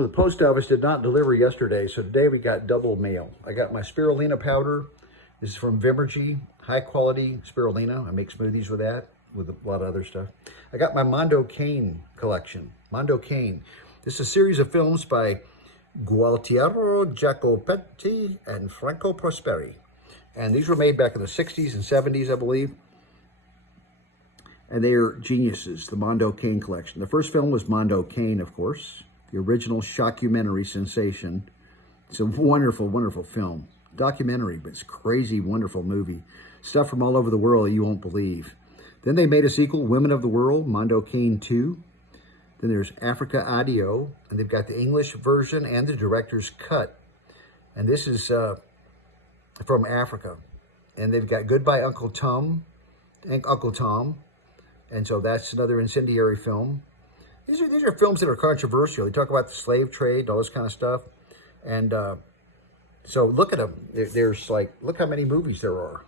Well, the post office did not deliver yesterday, so today we got double mail. I got my spirulina powder. This is from Vimergy, high quality spirulina. I make smoothies with that, with a lot of other stuff. I got my Mondo Cane collection. Mondo Cane. This is a series of films by Gualtiero Jacopetti and Franco Prosperi. And these were made back in the 60s and 70s, I believe. And they are geniuses, the Mondo Cane collection. The first film was Mondo Cane, of course, the original shockumentary sensation. It's a wonderful, wonderful film. Documentary, but it's a crazy, wonderful movie. Stuff from all over the world that you won't believe. Then they made a sequel, Women of the World, Mondo Cane 2. Then there's Africa Audio, and they've got the English version and the director's cut. And this is from Africa. And they've got Goodbye Uncle Tom, and so that's another incendiary film. These are films that are controversial. They talk about the slave trade, all this kind of stuff. And so look at them. There's like, look how many movies there are.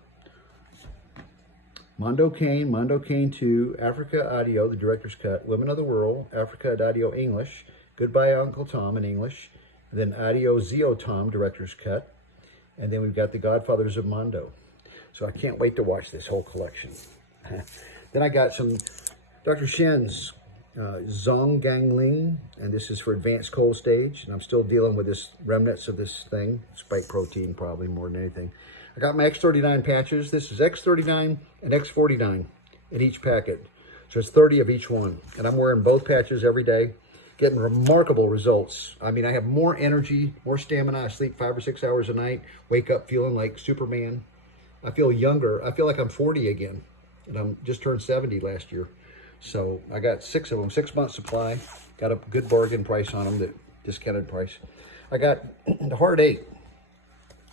Mondo Cane 2, Africa Audio, the director's cut, Women of the World, Africa Audio English, Goodbye Uncle Tom in English, and then Audio Zio Tom, director's cut. And then we've got The Godfathers of Mondo. So I can't wait to watch this whole collection. Then I got some Dr. Shen's Zongangling, and this is for advanced cold stage, and I'm still dealing with this remnants of this thing, spike protein probably more than anything. I got my X39 patches. This is X39 and X49 in each packet, so it's 30 of each one, and I'm wearing both patches every day, getting remarkable results. I mean, I have more energy, more stamina. I sleep 5 or 6 hours a night, wake up feeling like Superman. I feel younger. I feel like I'm 40 again. And I'm just turned 70 last year. So I got 6 of them, 6 months supply. Got a good bargain price on them, the discounted price. I got The Hard 8.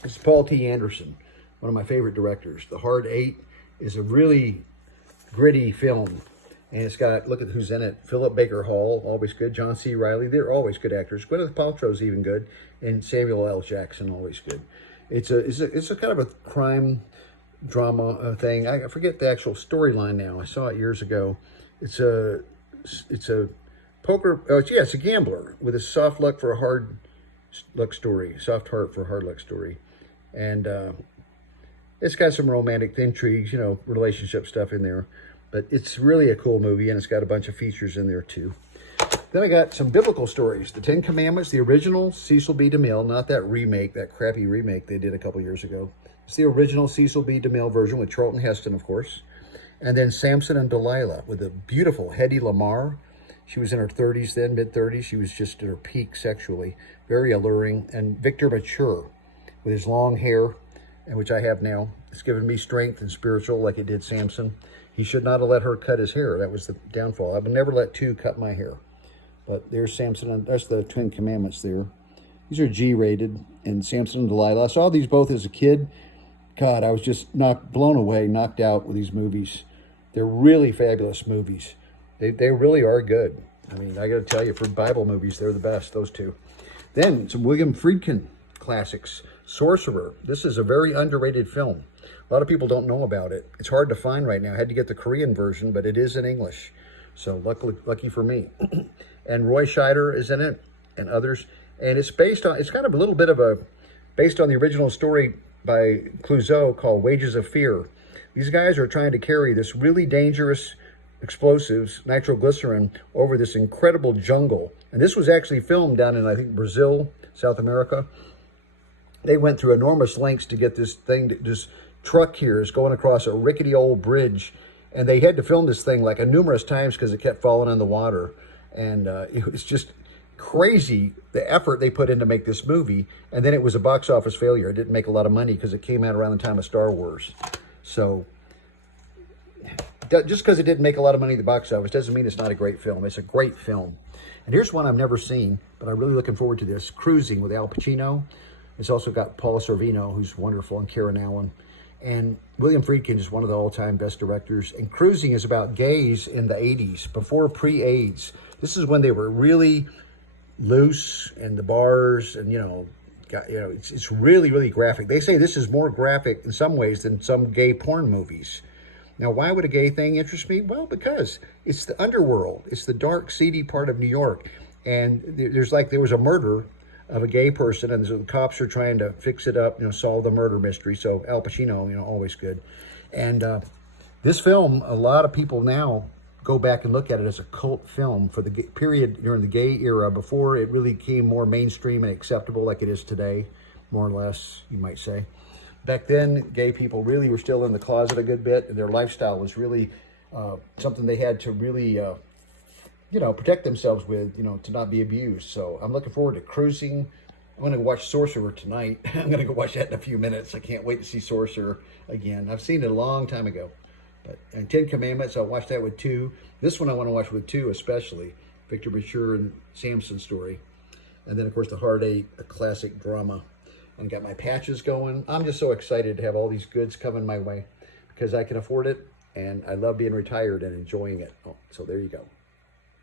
This is Paul T. Anderson, one of my favorite directors. The Hard 8 is a really gritty film. And it's got, look at who's in it. Philip Baker Hall, always good. John C. Reilly, they're always good actors. Gwyneth Paltrow's even good. And Samuel L. Jackson, always good. It's a kind of a crime drama thing. I forget the actual storyline now. I saw it years ago. It's a poker. Oh, it's a gambler with a soft luck for a hard luck story. Soft heart for a hard luck story, and it's got some romantic intrigues, relationship stuff in there. But it's really a cool movie, and it's got a bunch of features in there too. Then I got some biblical stories. The 10 Commandments, the original Cecil B. DeMille, not that remake, that crappy remake they did a couple years ago. It's the original Cecil B. DeMille version with Charlton Heston, of course. And then Samson and Delilah with the beautiful Hedy Lamarr. She was in her 30s then, mid-30s. She was just at her peak sexually. Very alluring. And Victor Mature with his long hair, and which I have now. It's given me strength and spiritual like it did Samson. He should not have let her cut his hair. That was the downfall. I would never let two cut my hair. But there's Samson, and that's the 10 Commandments there. These are G-rated, and Samson and Delilah. I saw these both as a kid. God, I was just blown away, knocked out with these movies. They're really fabulous movies. They really are good. I mean, I got to tell you, for Bible movies, they're the best, those two. Then some William Friedkin classics. Sorcerer. This is a very underrated film. A lot of people don't know about it. It's hard to find right now. I had to get the Korean version, but it is in English. So lucky for me. And Roy Scheider is in it, and others. And it's based on the original story by Clouseau called Wages of Fear. These guys are trying to carry this really dangerous explosives, nitroglycerin, over this incredible jungle. And this was actually filmed down in, I think, Brazil, South America. They went through enormous lengths to get this truck here is going across a rickety old bridge. And they had to film this thing like numerous times because it kept falling in the water. And it was just crazy, the effort they put in to make this movie. And then it was a box office failure. It didn't make a lot of money because it came out around the time of Star Wars. So just because it didn't make a lot of money at the box office doesn't mean it's not a great film. It's a great film. And here's one I've never seen, but I'm really looking forward to this. Cruising with Al Pacino. It's also got Paul Sorvino, who's wonderful, and Karen Allen. And William Friedkin is one of the all-time best directors. And Cruising is about gays in the 80s, before pre-AIDS. This is when they were really loose in the bars, and it's really, really graphic. They say this is more graphic in some ways than some gay porn movies. Now, why would a gay thing interest me? Well, because it's the underworld. It's the dark, seedy part of New York. and there was a murder of a gay person, and the cops are trying to fix it up, solve the murder mystery. So Al Pacino, always good. And this film, a lot of people now go back and look at it as a cult film for the period during the gay era before it really became more mainstream and acceptable like it is today, more or less, you might say. Back then, gay people really were still in the closet a good bit, and their lifestyle was really something they had to really, protect themselves with, to not be abused. So I'm looking forward to cruising. I'm going to watch Sorcerer tonight. I'm going to go watch that in a few minutes. I can't wait to see Sorcerer again. I've seen it a long time ago. And Ten Commandments, I'll watch that with 2. This one I want to watch with 2 especially. Victor Mature and Samson story. And then, of course, The Heartache, a classic drama. And got my patches going. I'm just so excited to have all these goods coming my way because I can afford it. And I love being retired and enjoying it. Oh, so there you go.